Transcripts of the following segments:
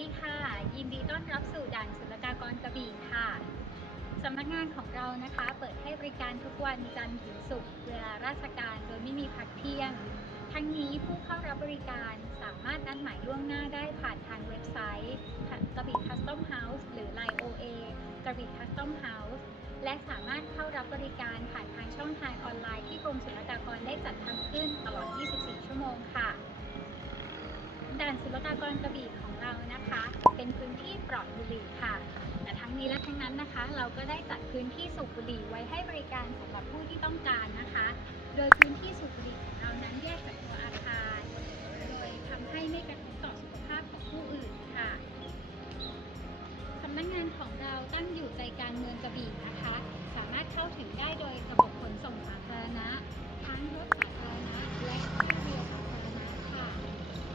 ดีค่ะ ยินดีต้อนรับสู่ด่านศุลกากรกระบี่ค่ะ สำนักงานของเรานะคะ เปิดให้บริการทุกวันจันทร์ถึงศุกร์เวลาราชการโดยไม่มีพักเที่ยง ทั้งนี้ผู้เข้ารับบริการสามารถนัดหมายล่วงหน้าได้ผ่านทางเว็บไซต์กระบี่คัสตอมเฮาส์หรือ Line OA กระบี่คัสตอมเฮาส์และสามารถเข้ารับบริการผ่านทางช่องทางออนไลน์ที่กรมศุลกากรได้จัดทำขึ้นตลอด 24 ชั่วโมงค่ะ ด่านศุลกากรกระบี่ของเรานะคะ เป็นพื้นที่ปลอดบุหรี่ค่ะ แต่ทั้งนี้และทั้งนั้นนะคะ เราก็ได้จัดพื้นที่สูบบุหรี่ไว้ให้บริการสำหรับผู้ที่ต้องการนะคะ โดยพื้นที่สูบบุหรี่ของเรานั้นแยกจากตัวอาคารโดยทำให้ไม่กระทบต่อสุขภาพของผู้อื่นค่ะสำนักงานของเราตั้งอยู่ใจกลางเมืองกระบี่นะคะ สามารถเข้าถึงได้โดยระบบขนส่งสาธารณะ ทั้งรถสาธารณะและท่าเรือสาธารณะค่ะ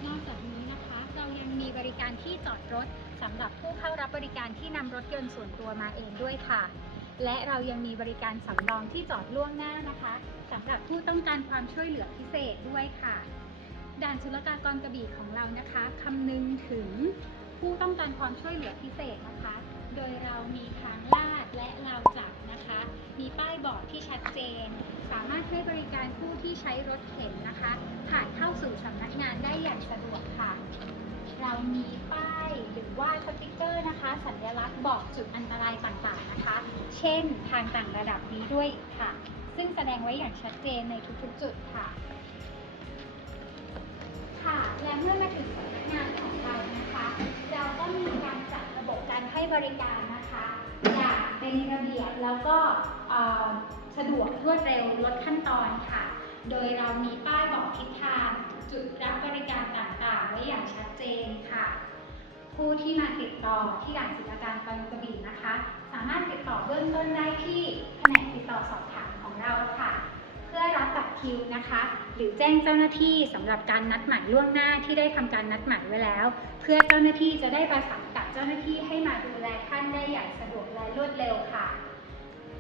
นอกจากนี้นะคะ เรายังมีบริการที่จอดรถ สำหรับผู้เข้ารับบริการที่นำรถยนต์ส่วนตัวมาเองด้วยค่ะ และเรายังมีบริการสำรองที่จอดล่วงหน้านะคะสำหรับผู้ต้องการความช่วยเหลือพิเศษด้วยค่ะ ด่านศุลกากรกระบี่ของเรานะคะคำนึงถึงผู้ต้องการความช่วยเหลือพิเศษนะคะ โดยเรามีทางลาดและราวจับนะคะ มีป้ายบอกที่ชัดเจน สามารถให้บริการผู้ที่ใช้รถเข็นนะคะผ่านเข้าสู่สำนักงานได้อย่างสะดวกค่ะ เรามีป้ายหรือว่าสติกเกอร์นะคะ สัญลักษณ์บอกจุดอันตรายต่างๆนะคะ เช่นทางต่างระดับนี้ด้วยค่ะ ซึ่งแสดงไว้อย่างชัดเจนในทุกๆจุดค่ะ ค่ะ และเมื่อมาถึงสำนักงานของเรานะคะ เราก็มีการจัดระบบการให้บริการนะคะอย่างเป็นระเบียบแล้วก็สะดวกรวดเร็วลดขั้นตอนค่ะ โดยเรามีป้ายบอกทิศทางจุดรับบริการต่างๆ ไว้อย่างชัดเจนค่ะ ผู้ที่มาติดต่อที่ด่านศิลการกรกระบี่นะคะ สามารถติดต่อเบื้องต้นได้ที่แผนกติดต่อสอบถามของเราค่ะ เพื่อรับบัตรคิวนะคะ หรือแจ้งเจ้าหน้าที่สำหรับการนัดหมายล่วงหน้าที่ได้ทำการนัดหมายไว้แล้ว เพื่อเจ้าหน้าที่จะได้ประสานกับเจ้าหน้าที่ให้มาดูแลท่านได้อย่างสะดวกและรวดเร็วค่ะ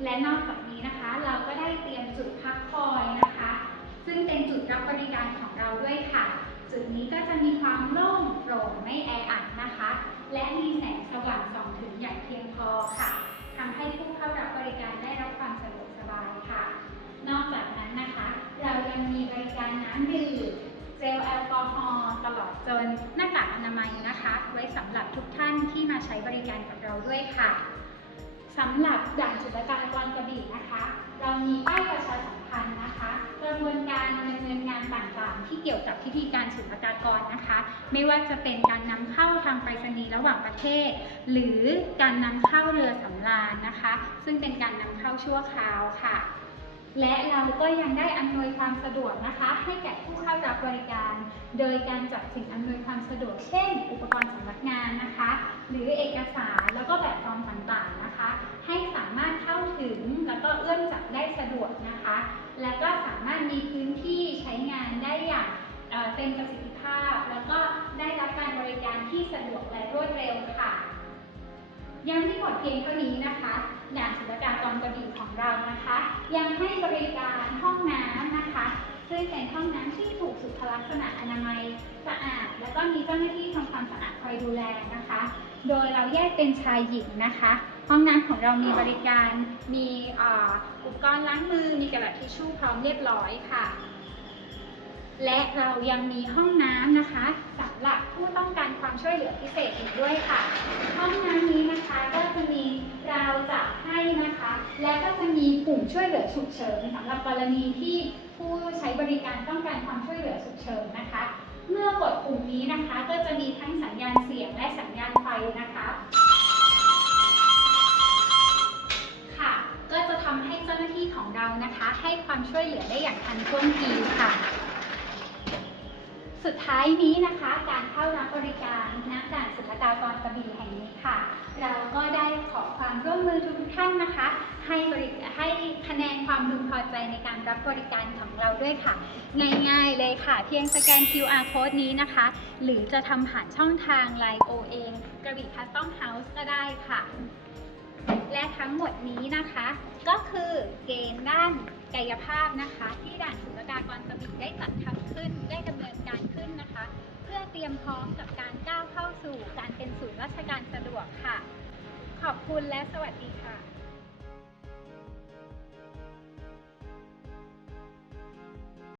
และนอกจากนี้นะคะ เราก็ได้เตรียมจุดพักคอยนะคะ ซึ่งเป็นจุดรับบริการของเราด้วยค่ะ จุดนี้ก็จะมีความโล่งโปร่งไม่แออัดนะคะ และมีแสงสว่างส่องถึงอย่างเพียงพอค่ะทำให้ผู้เข้ารับบริการได้รับความสะดวกสบายค่ะ นอกจากนั้นนะคะ เรายังมีบริการน้ำดื่มเจลแอลกอฮอล์ตลอดจนหน้ากากอนามัยนะคะ ไว้สำหรับทุกท่านที่มาใช้บริการกับเราด้วยค่ะสำหรับด่านจุลกากรกระบี่นะคะ เรามีป้า เกี่ยวกับพิธีการศุลกากรนะคะ ไม่ว่าจะเป็นการนำเข้าทางไปรษณีย์ระหว่างประเทศ หรือการนำเข้าเรือสำราญนะคะ ซึ่งเป็นการนำเข้าชั่วคราวค่ะ และเราก็ยังได้อำนวยความสะดวกนะคะ ให้แก่ผู้เข้ารับบริการ โดยการจัดสิ่งอำนวยความสะดวกเช่น อุปกรณ์สำนักงานนะคะ หรือเอกสารแล้วก็แบบฟอร์มต่างๆนะคะ ให้สามารถเข้าถึงแล้วก็เอื้อมจับได้ ต็มประสิทธิภาพ แล้วก็ได้รับการบริการที่สะดวกและรวดเร็วค่ะยังไม่หมดเพียงเท่านี้นะคะด่านศุลกากรกระบี่ของเรานะคะ ยังให้บริการห้องน้ำนะคะซึ่งเป็นห้องน้ำที่ถูกสุขลักษณะอนามัยสะอาด แล้วก็มีเจ้าหน้าที่ทำความสะอาดคอยดูแลนะคะ โดยเราแยกเป็นชายหญิงนะคะ ห้องน้ำของเรามีบริการ มีอ่ออุปกรณ์ล้างมือ มีกระดาษทิชชู่พร้อมเรียบร้อยค่ะ และเรายังมีห้องน้ำนะคะสำหรับผู้ต้องการความช่วยเหลือพิเศษอีกด้วยค่ะ ห้องน้ำนี้นะคะก็จะมีราวจับให้นะคะ และก็จะมีปุ่มช่วยเหลือฉุกเฉินสำหรับกรณีที่ผู้ใช้บริการต้องการความช่วยเหลือฉุกเฉินนะคะ เมื่อกดปุ่มนี้นะคะก็จะมีทั้งสัญญาณเสียงและสัญญาณไฟนะคะค่ะก็จะทำให้เจ้าหน้าที่ของเรานะคะ ให้ความช่วยเหลือได้อย่างทันท่วงทีค่ะ สุดท้ายนี้นะคะ การเข้ารับบริการณด่านศุลกากรกระบี่แห่งนี้ค่ะ เราก็ได้ขอความร่วมมือทุกท่านนะคะ ให้บริให้คะแนนความพึงพอใจในการรับบริการของเราด้วยค่ะ ง่ายๆเลยค่ะ เพียงสแกน QR code นี้นะคะ หรือจะทำผ่านช่องทาง Line O เองกระบี่คัสตอมเฮาส์ก็ได้ค่ะ และทั้งหมดนี้นะคะ เกณฑ์ด้านกายภาพนะคะ ที่ด่านศุลกากรกระบี่ได้จัดทำขึ้นได้ดำเนินการขึ้นนะคะ เพื่อเตรียมพร้อมกับการก้าวเข้าสู่การเป็นศูนย์ราชการสะดวกค่ะ ขอบคุณและสวัสดีค่ะ